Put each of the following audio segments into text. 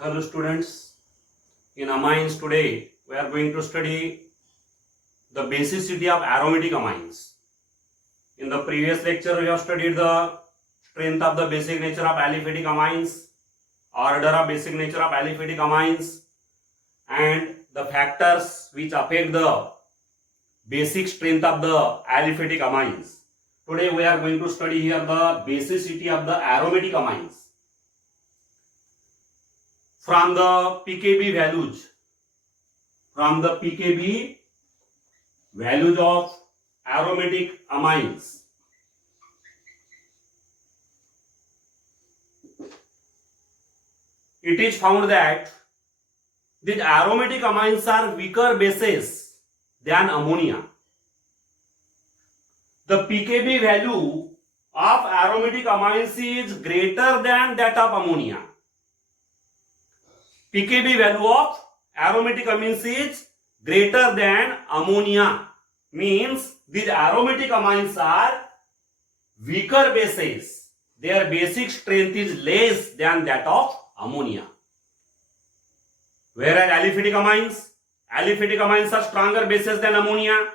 Hello students, in amines today we are going to study the basicity of aromatic amines. In the previous lecture we have studied the strength of the basic nature of aliphatic amines, order of basic nature of aliphatic amines, and the factors which affect the basic strength of the aliphatic amines. Today we are going to study here the basicity of the aromatic amines. From the pKb values of aromatic amines, it is found that these aromatic amines are weaker bases than ammonia. The pKb value of aromatic amines is greater than that of ammonia. pKb value of aromatic amines is greater than ammonia, means these aromatic amines are weaker bases. Their basic strength is less than that of ammonia. Whereas aliphatic amines are stronger bases than ammonia,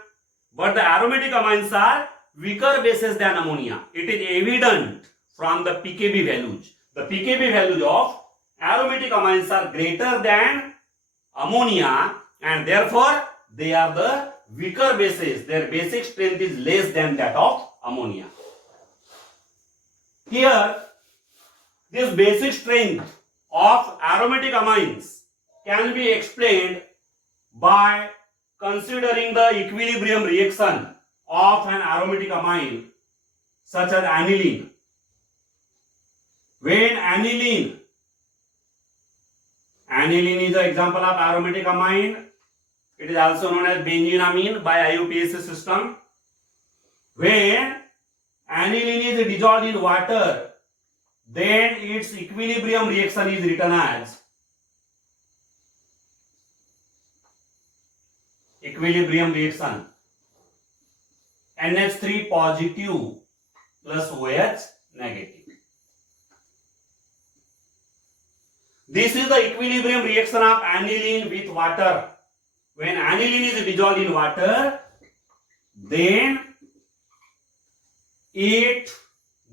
but the aromatic amines are weaker bases than ammonia. It is evident from the pKb values. The pKb values of aromatic amines are greater than ammonia, and therefore they are the weaker bases. Their basic strength is less than that of ammonia. Here, this basic strength of aromatic amines can be explained by considering the equilibrium reaction of an aromatic amine such as aniline. When aniline is an example of aromatic amine. It is also known as benzenamine by IUPAC system. When aniline is dissolved in water, then its equilibrium reaction is written as equilibrium reaction NH3 positive plus OH negative. This is the equilibrium reaction of aniline with water. When aniline is dissolved in water, then it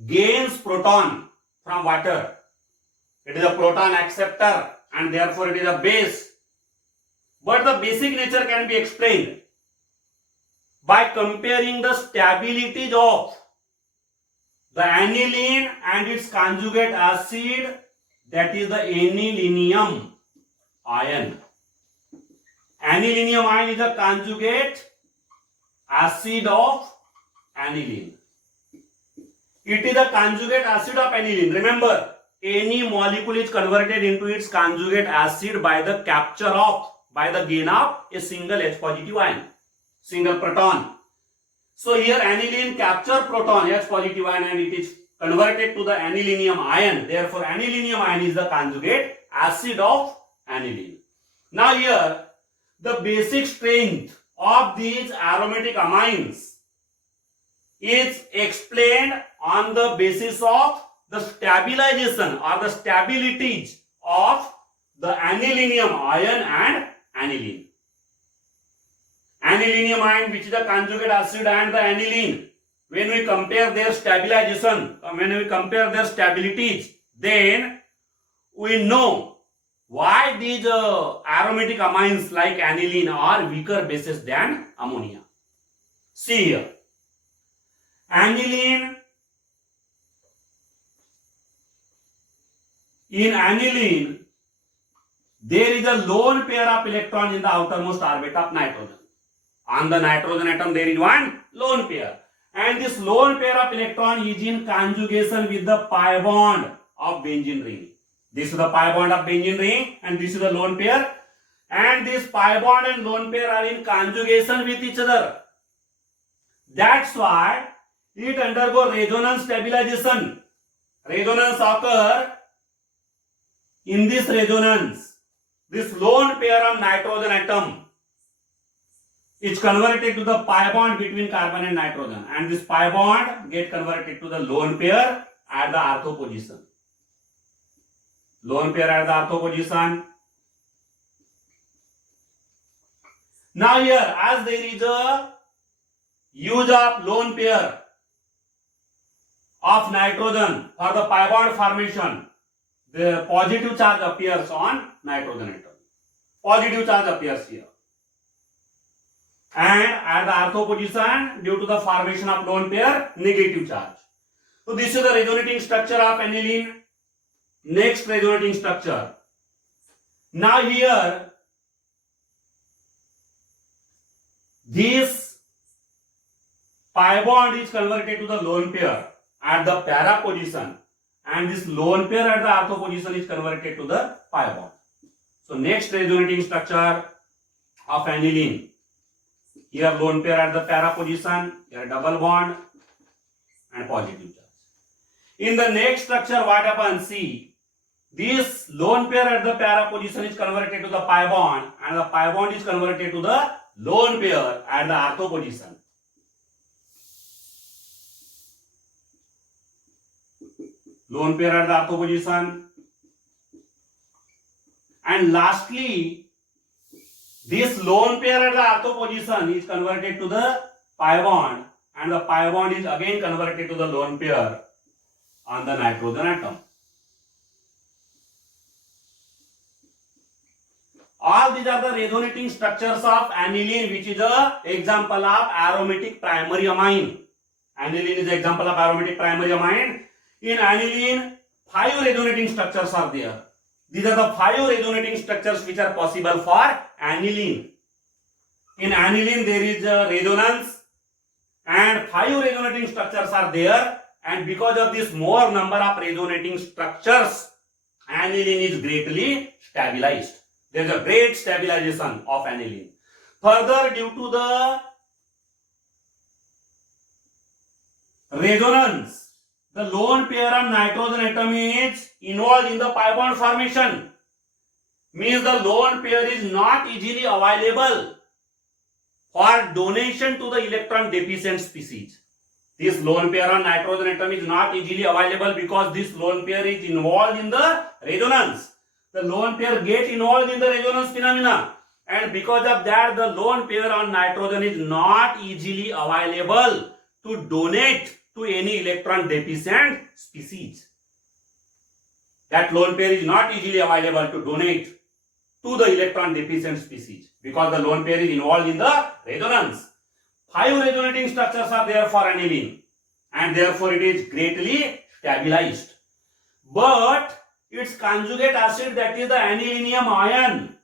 gains proton from water. It is a proton acceptor and therefore it is a base. But the basic nature can be explained by comparing the stabilities of the aniline and its conjugate acid, that is the anilinium ion. Anilinium ion is a conjugate acid of aniline. It is a conjugate acid of aniline. Remember, any molecule is converted into its conjugate acid by the gain of a single H positive ion, single proton. So here aniline capture proton H positive ion and it is converted to the anilinium ion. Therefore, anilinium ion is the conjugate acid of aniline. Now here, the basic strength of these aromatic amines is explained on the basis of the stabilization or the stabilities of the anilinium ion and aniline. Anilinium ion, which is the conjugate acid, and the aniline, when we compare their stabilization, when we compare their stabilities, then we know why these aromatic amines like aniline are weaker bases than ammonia. See here, in aniline, there is a lone pair of electrons in the outermost orbit of nitrogen. On the nitrogen atom, there is one lone pair. And this lone pair of electron is in conjugation with the pi bond of benzene ring. This is the pi bond of benzene ring and this is the lone pair. And this pi bond and lone pair are in conjugation with each other. That's why it undergo resonance stabilization. Resonance occur. In this resonance, this lone pair of nitrogen atom is converted to the pi bond between carbon and nitrogen, and this pi bond get converted to the lone pair at the ortho position. lone pair at the ortho position. Now here, as there is a use of lone pair of nitrogen for the pi bond formation, the positive charge appears on nitrogen atom. Positive charge appears here. And at the ortho position, due to the formation of lone pair, negative charge. So this is the resonating structure of aniline. Next resonating structure. Now here, this pi bond is converted to the lone pair at the para position, and this lone pair at the ortho position is converted to the pi bond. So next resonating structure of aniline. Here lone pair at the para position, here double bond and positive charge. In the next structure, what happens? See, this lone pair at the para position is converted to the pi bond, and the pi bond is converted to the lone pair at the ortho position. Lone pair at the ortho position. And lastly, this lone pair at the ortho position is converted to the pi bond, and the pi bond is again converted to the lone pair on the nitrogen atom. All these are the resonating structures of aniline, which is an example of aromatic primary amine. Aniline is an example of aromatic primary amine. In aniline, 5 resonating structures are there. These are the 5 resonating structures which are possible for aniline. In aniline, there is a resonance, and 5 resonating structures are there. And because of this more number of resonating structures, aniline is greatly stabilized. There is a great stabilization of aniline. Further, due to the resonance, the lone pair on nitrogen atom is involved in the pi bond formation. Means the lone pair is not easily available for donation to the electron deficient species. This lone pair on nitrogen atom is not easily available because this lone pair is involved in the resonance. The lone pair gets involved in the resonance phenomena, and because of that, the lone pair on nitrogen is not easily available to donate to any electron deficient species. That lone pair is not easily available to donate to the electron deficient species because the lone pair is involved in the resonance. 5 resonating structures are there for aniline, and therefore it is greatly stabilized. But its conjugate acid, that is the anilinium ion,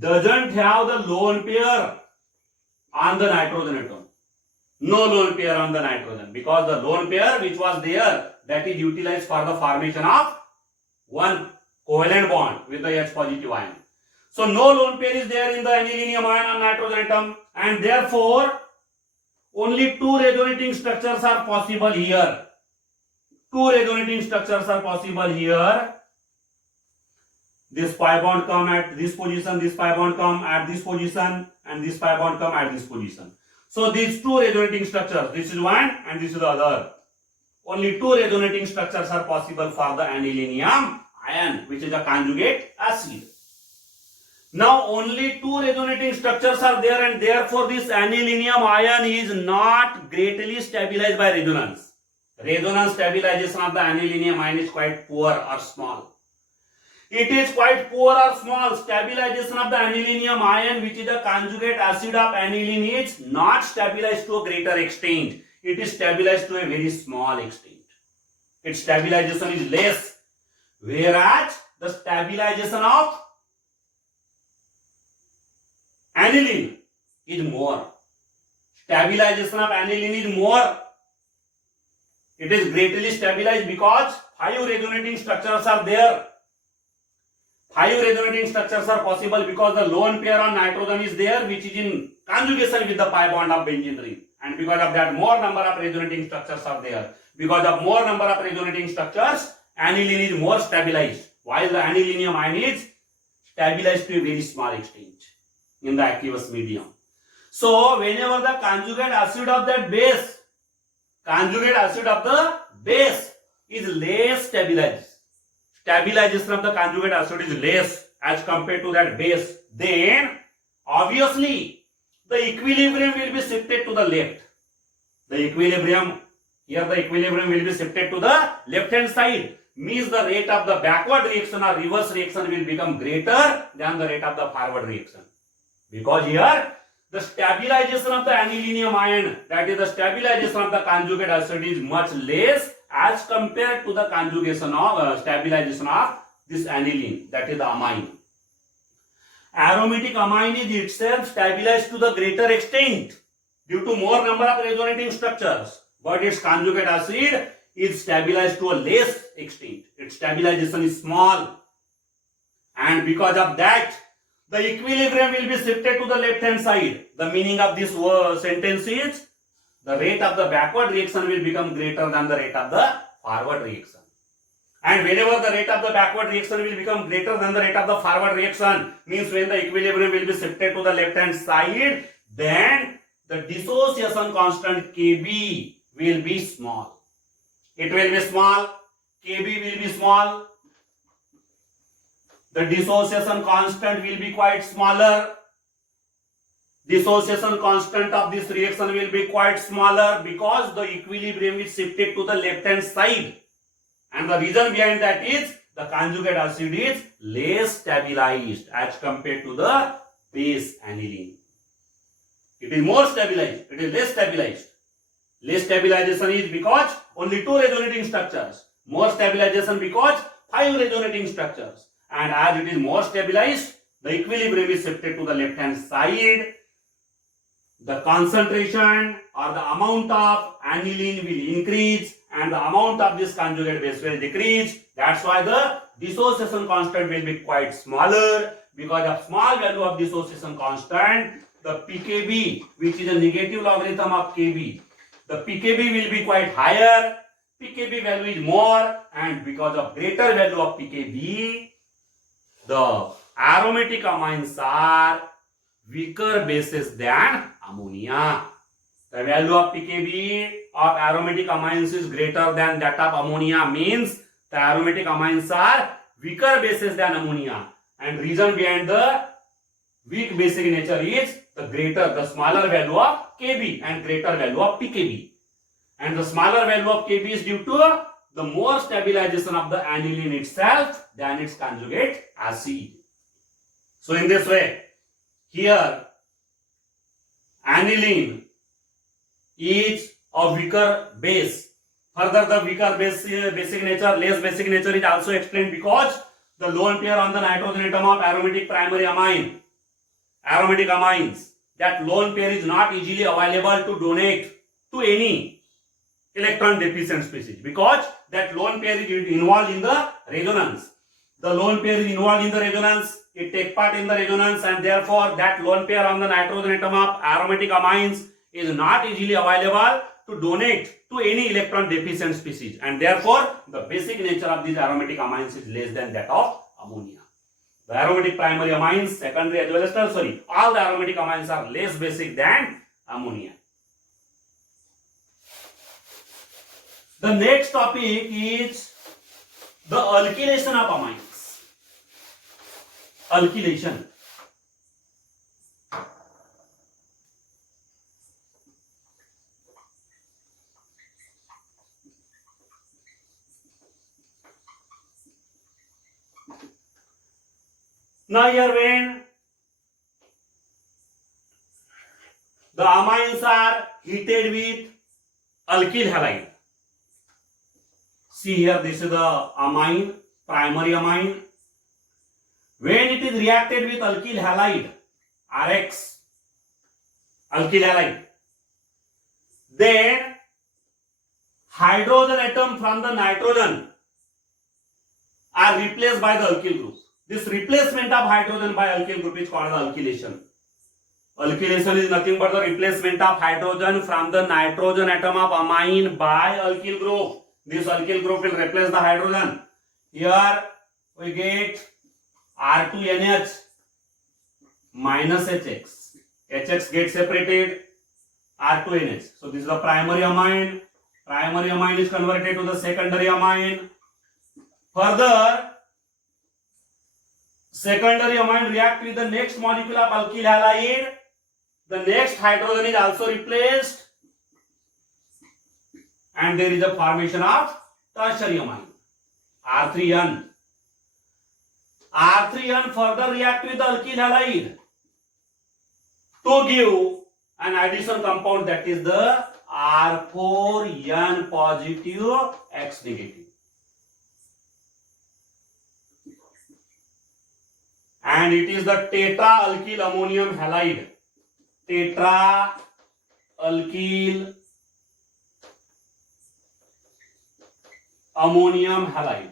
doesn't have the lone pair on the nitrogen atom. No lone pair on the nitrogen, because the lone pair which was there, that is utilized for the formation of one covalent bond with the H positive ion. So no lone pair is there in the anilinium ion on nitrogen atom, and therefore only 2 resonating structures are possible here. 2 resonating structures are possible here. This pi bond come at this position, this pi bond come at this position, and this pi bond come at this position. So these 2 resonating structures, this is one and this is the other. Only 2 resonating structures are possible for the anilinium ion, which is a conjugate acid. Now only 2 resonating structures are there, and therefore this anilinium ion is not greatly stabilized by resonance. Resonance stabilization of the anilinium ion is quite poor or small. It is quite poor or small. Stabilization of the anilinium ion, which is a conjugate acid of aniline, is not stabilized to a greater extent. It is stabilized to a very small extent. Its stabilization is less, whereas the stabilization of aniline is more. Stabilization of aniline is more. It is greatly stabilized because 5 resonating structures are there. 5 resonating structures are possible because the lone pair on nitrogen is there, which is in conjugation with the pi bond of benzene ring. And because of that, more number of resonating structures are there. Because of more number of resonating structures, aniline is more stabilized, while the anilinium ion is stabilized to a very small extent in the aqueous medium. So whenever the conjugate acid of the base is less stabilized, stabilization of the conjugate acid is less as compared to that base, then obviously the equilibrium will be shifted to the left. The equilibrium, here the equilibrium will be shifted to the left hand side, means the rate of the backward reaction or reverse reaction will become greater than the rate of the forward reaction. Because here the stabilization of the anilinium ion, that is the stabilization of the conjugate acid, is much less as compared to the conjugation of stabilization of this aniline, that is the amine. Aromatic amine is itself stabilized to the greater extent due to more number of resonating structures, but its conjugate acid is stabilized to a less extent. Its stabilization is small, and because of that, the equilibrium will be shifted to the left hand side. The meaning of this sentence is the rate of the backward reaction will become greater than the rate of the forward reaction. And whenever the rate of the backward reaction will become greater than the rate of the forward reaction, means when the equilibrium will be shifted to the left hand side, then the dissociation constant Kb will be small. It will be small, Kb will be small, the dissociation constant will be quite smaller. Dissociation constant of this reaction will be quite smaller because the equilibrium is shifted to the left hand side. And the reason behind that is the conjugate acid is less stabilized as compared to the base aniline. It is more stabilized, it is less stabilized. Less stabilization is because only 2 resonating structures. More stabilization because 5 resonating structures. And as it is more stabilized, the equilibrium is shifted to the left hand side. The concentration or the amount of aniline will increase and the amount of this conjugate base will decrease. That's why the dissociation constant will be quite smaller. Because of small value of dissociation constant, the pKb, which is a negative logarithm of Kb, the pKb will be quite higher. pKb value is more, and because of greater value of pKb, the aromatic amines are weaker bases than ammonia. The value of pKb of aromatic amines is greater than that of ammonia, means the aromatic amines are weaker bases than ammonia. And reason behind the weak basic nature is the smaller value of Kb and greater value of pKb. And the smaller value of Kb is due to the more stabilization of the aniline itself than its conjugate acid. So in this way, here aniline is a weaker base. Further, the weaker basic nature, less basic nature is also explained because the lone pair on the nitrogen atom of aromatic primary amine, aromatic amines, that lone pair is not easily available to donate to any electron deficient species because that lone pair is involved in the resonance. The lone pair is involved in the resonance, it takes part in the resonance, and therefore that lone pair on the nitrogen atom of aromatic amines is not easily available to donate to any electron deficient species, and therefore the basic nature of these aromatic amines is less than that of ammonia. The aromatic primary amines, secondary as well as tertiary, all the aromatic amines are less basic than ammonia. The next topic is the alkylation of amines. Alkylation. Now here when the amines are heated with alkyl halide. See here, this is the amine, primary amine. When it is reacted with alkyl halide, RX, alkyl halide, then hydrogen atom from the nitrogen are replaced by the alkyl group. This replacement of hydrogen by alkyl group is called the alkylation. Alkylation is nothing but the replacement of hydrogen from the nitrogen atom of amine by alkyl group. This alkyl group will replace the hydrogen. Here we get R2NH minus HX. HX gets separated, R2NH. So this is the primary amine. Primary amine is converted to the secondary amine. Further, secondary amine react with the next molecule of alkyl halide. The next hydrogen is also replaced, and there is a formation of tertiary amine, R3N. R3N further react with the alkyl halide to give an addition compound, that is the R4N positive X negative. And it is the tetra alkyl ammonium halide. Tetra alkyl ammonium halide.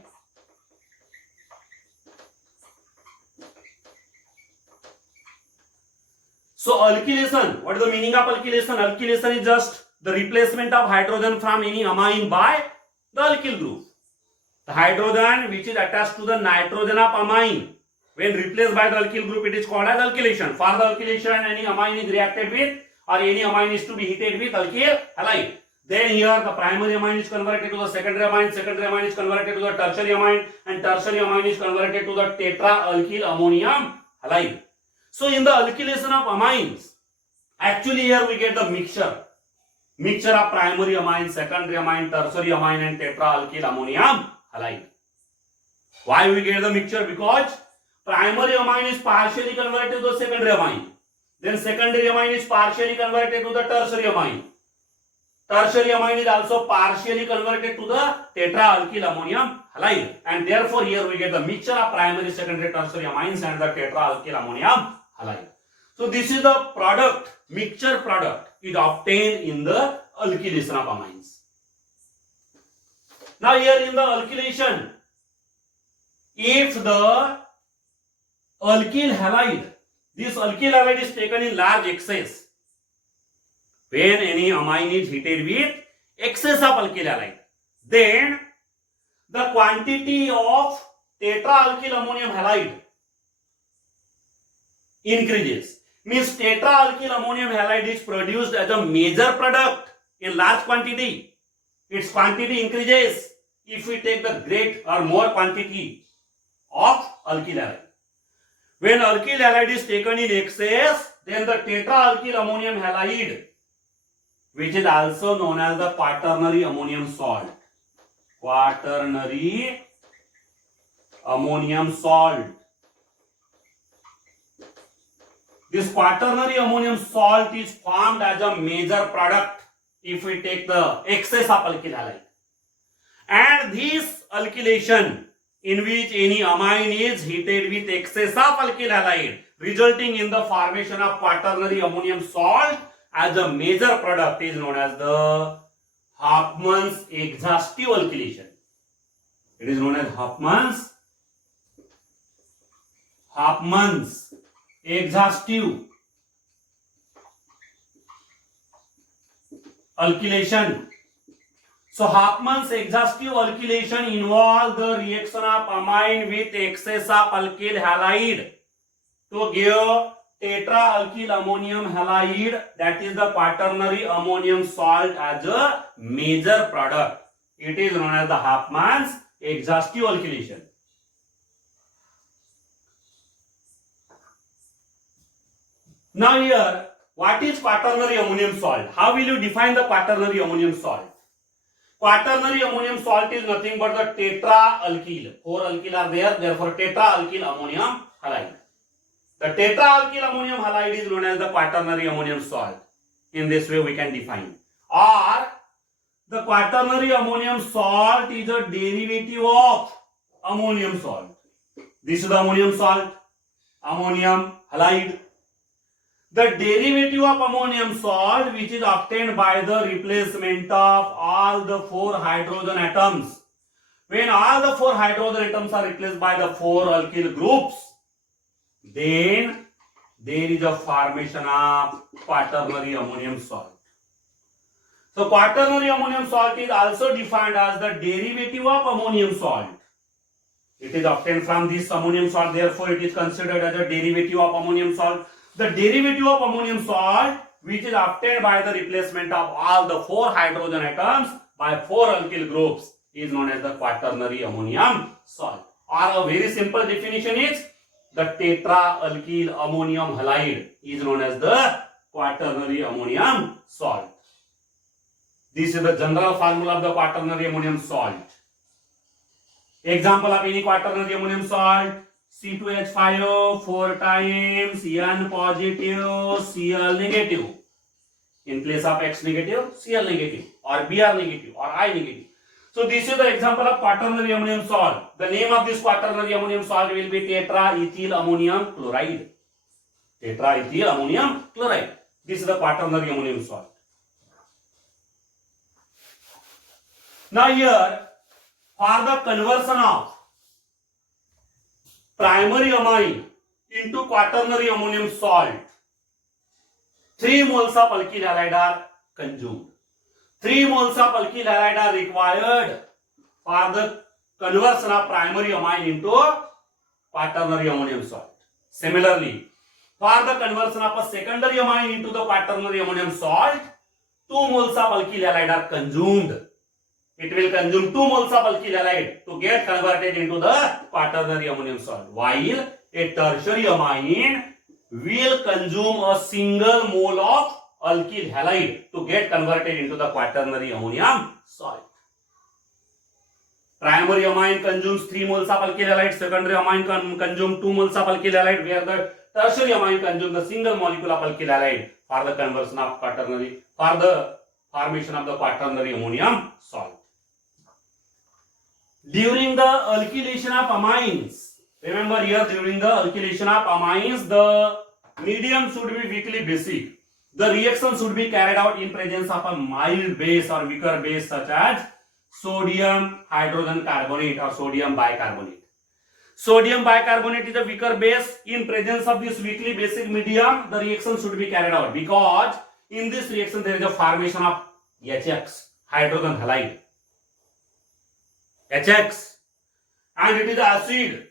So alkylation, what is the meaning of alkylation? Alkylation is just the replacement of hydrogen from any amine by the alkyl group. The hydrogen which is attached to the nitrogen of amine, when replaced by the alkyl group, it is called as alkylation. For the alkylation, any amine is reacted with, or any amine is to be heated with alkyl halide. Then here the primary amine is converted to the secondary amine is converted to the tertiary amine, and tertiary amine is converted to the tetra alkyl ammonium halide. So in the alkylation of amines, actually here we get the mixture of primary amine, secondary amine, tertiary amine, and tetra alkyl ammonium halide. Why we get the mixture? Because primary amine is partially converted to the secondary amine, then secondary amine is partially converted to the tertiary amine. Tertiary amine is also partially converted to the tetra alkyl ammonium halide, and therefore here we get the mixture of primary, secondary, tertiary amines and the tetra alkyl ammonium halide. So this is the product, mixture product is obtained in the alkylation of amines. Now here in the alkylation, if the alkyl halide, this alkyl halide is taken in large excess, when any amine is heated with excess of alkyl halide, then the quantity of tetra alkyl ammonium halide increases. Means tetra alkyl ammonium halide is produced as a major product in large quantity. Its quantity increases if we take the great or more quantity of alkyl halide. When alkyl halide is taken in excess, then the tetra alkyl ammonium halide, which is also known as the quaternary ammonium salt. Quaternary ammonium salt. This quaternary ammonium salt is formed as a major product if we take the excess of alkyl halide. And this alkylation, in which any amine is heated with excess of alkyl halide, resulting in the formation of quaternary ammonium salt as a major product, is known as the Hofmann's exhaustive alkylation. It is known as Hofmann's exhaustive alkylation. So Hofmann's exhaustive alkylation involves the reaction of amine with excess of alkyl halide to give tetra alkyl ammonium halide, that is the quaternary ammonium salt, as a major product. It is known as the Hofmann's exhaustive alkylation. Now here, what is quaternary ammonium salt? How will you define the quaternary ammonium salt? Quaternary ammonium salt is nothing but the tetra alkyl. 4 alkyl are there, therefore tetra alkyl ammonium halide. The tetra alkyl ammonium halide is known as the quaternary ammonium salt. In this way we can define. Or the quaternary ammonium salt is a derivative of ammonium salt. This is the ammonium salt, ammonium halide. The derivative of ammonium salt, which is obtained by the replacement of all the 4 hydrogen atoms. When all the 4 hydrogen atoms are replaced by the 4 alkyl groups, then there is a formation of quaternary ammonium salt. So quaternary ammonium salt is also defined as the derivative of ammonium salt. It is obtained from this ammonium salt, therefore it is considered as a derivative of ammonium salt. The derivative of ammonium salt, which is obtained by the replacement of all the 4 hydrogen atoms by 4 alkyl groups is known as the quaternary ammonium salt. Or a very simple definition is the tetra-alkyl ammonium halide is known as the quaternary ammonium salt. This is the general formula of the quaternary ammonium salt. Example of any quaternary ammonium salt: C2H5 4 times N positive Cl negative. In place of X negative, Cl negative, or Br negative, or I negative. So this is the example of quaternary ammonium salt. The name of this quaternary ammonium salt will be tetraethyl ammonium chloride. Tetraethyl ammonium chloride. This is the quaternary ammonium salt. Now here, for the conversion of primary amine into quaternary ammonium salt, 3 moles of alkyl halide are consumed. 3 moles of alkyl halide are required for the conversion of primary amine into quaternary ammonium salt. Similarly, for the conversion of a secondary amine into the quaternary ammonium salt, 2 moles of alkyl halide are consumed. It will consume 2 moles of alkyl halide to get converted into the quaternary ammonium salt, while a tertiary amine will consume a single mole of alkyl halide to get converted into the quaternary ammonium salt. Primary amine consumes 3 moles of alkyl halide, secondary amine consumes 2 moles of alkyl halide, where the tertiary amine consumes the single molecule of alkyl halide for the conversion of quaternary, for the formation of the quaternary ammonium salt. During the alkylation of amines, remember here, during the alkylation of amines, the medium should be weakly basic. The reaction should be carried out in presence of a mild base or weaker base such as sodium hydrogen carbonate or sodium bicarbonate. Sodium bicarbonate is a weaker base. In presence of this weakly basic medium, the reaction should be carried out, because in this reaction there is a formation of HX, hydrogen halide. HX, and it is acid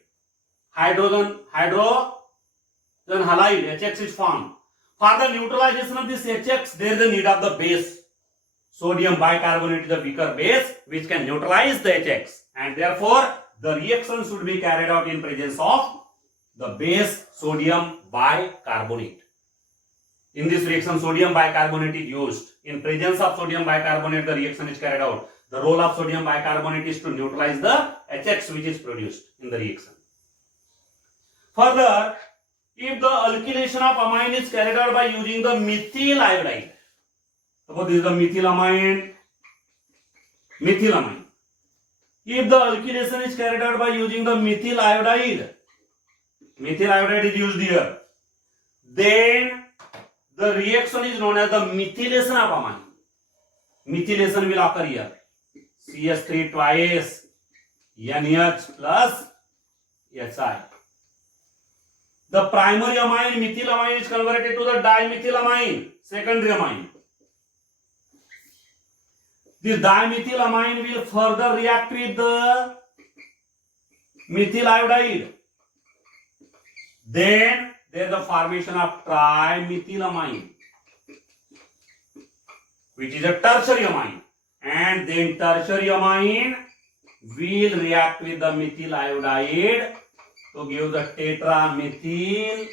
hydrogen halide. HX is formed. For the neutralization of this HX, there is a need of the base. Sodium bicarbonate is a weaker base which can neutralize the HX, and therefore the reaction should be carried out in presence of the base sodium bicarbonate. In this reaction, sodium bicarbonate is used. In presence of sodium bicarbonate, the reaction is carried out. The role of sodium bicarbonate is to neutralize the HX which is produced in the reaction. Further, if the alkylation of amine is carried out by using the methyl iodide, suppose this is the methyl amine. If the alkylation is carried out by using the methyl iodide is used here, then the reaction is known as the methylation of amine. Methylation will occur here. CH3 twice NH plus HI. The primary amine, methyl amine, is converted to the dimethyl amine, secondary amine. This dimethyl amine will further react with the methyl iodide. Then there is the formation of trimethylamine, which is a tertiary amine. And then tertiary amine will react with the methyl iodide to give the tetramethyl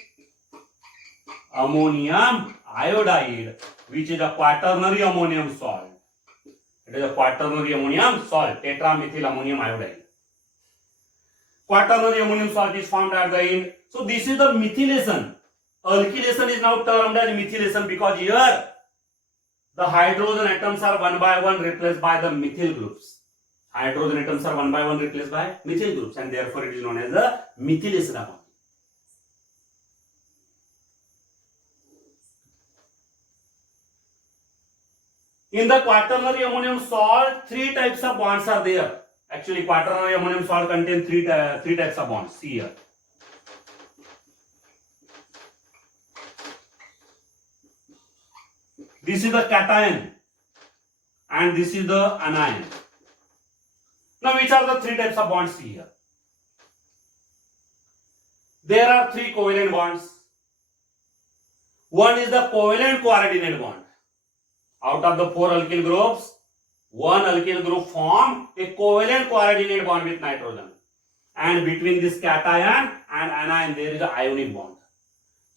ammonium iodide, which is a quaternary ammonium salt. It is a quaternary ammonium salt, tetramethyl ammonium iodide. Quaternary ammonium salt is formed at the end. So this is the methylation. Alkylation is now termed as methylation because here the hydrogen atoms are one by one replaced by the methyl groups. Hydrogen atoms are one by one replaced by methyl groups, and therefore it is known as the methylation of amine. In the quaternary ammonium salt, 3 types of bonds are there. Actually, quaternary ammonium salt contains three types of bonds. See here. This is the cation and this is the anion. Now, which are the 3 types of bonds here? There are 3 covalent bonds. One is the covalent coordinate bond. Out of the 4 alkyl groups, one alkyl group form a covalent coordinate bond with nitrogen, and between this cation and anion there is an ionic bond.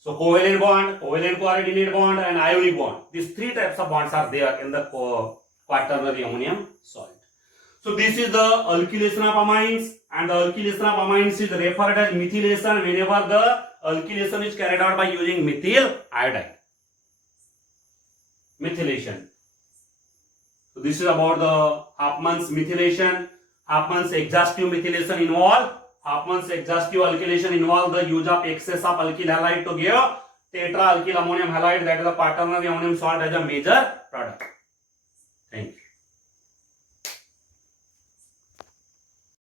So covalent bond, covalent coordinate bond, and ionic bond. These three types of bonds are there in the quaternary ammonium salt. So this is the alkylation of amines, and the alkylation of amines is referred as methylation whenever the alkylation is carried out by using methyl iodide. Methylation. So this is about the Hauptmann's methylation. Hauptmann's exhaustive methylation involve. Hauptmann's exhaustive alkylation involve the use of excess of alkyl halide to give tetra alkyl ammonium halide, that is the quaternary ammonium salt, as a major product.